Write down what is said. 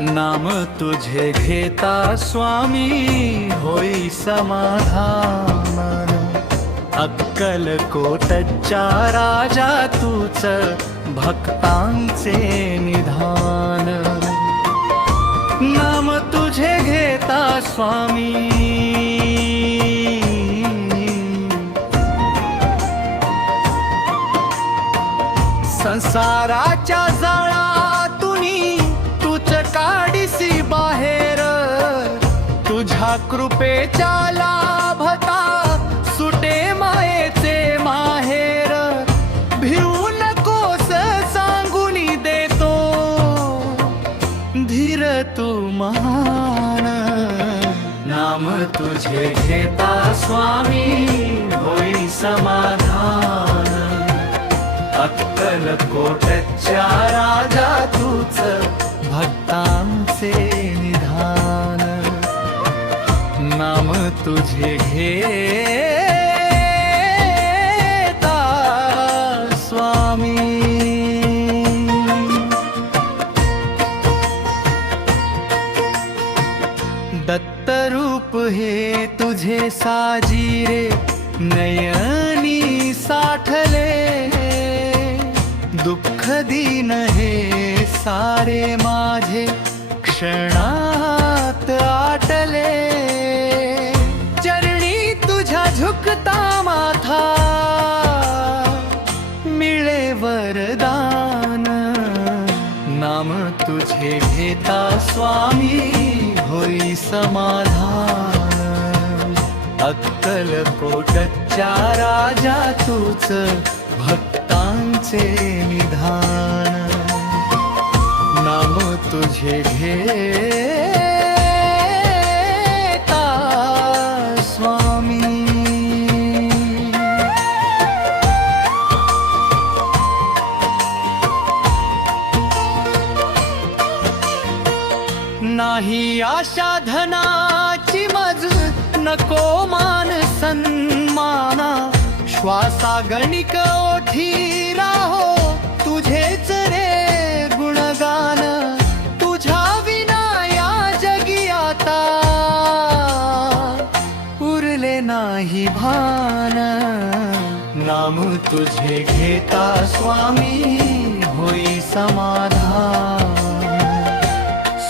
नाम तुझे घेता स्वामी होई समाधान. अक्कल कोटच्या राजा तूच भक्तांचे निधान. नाम तुझे घेता स्वामी संसाराच्या जळा कृपेच्या लाभता सुटे मायेचे माहेर. भिवू नकोस सांगून देतो धीर तू महान. नाम तुझे घेता स्वामी होई समाधान. अक्कल कोटच्या राजा तू तुझे घेता स्वामी. दत्तरूप हे तुझे साजीरे नयनी साठले. दुःख दीन हे सारे माझे क्षणा वरदान। नाम तुझे घेता स्वामी होई समाधान। अक्कल कोटच्या राजा तूच भक्तांचे निधान। नाम तुझे घेता नाही आशा धनाची मज नको मान सन्माना. श्वासा गणिक ओठी राहो तुझेच रे गुणगान. तुझ्या विना या जगी आता. उरले नाही भान. नाम तुझे घेता स्वामी होई समाधान.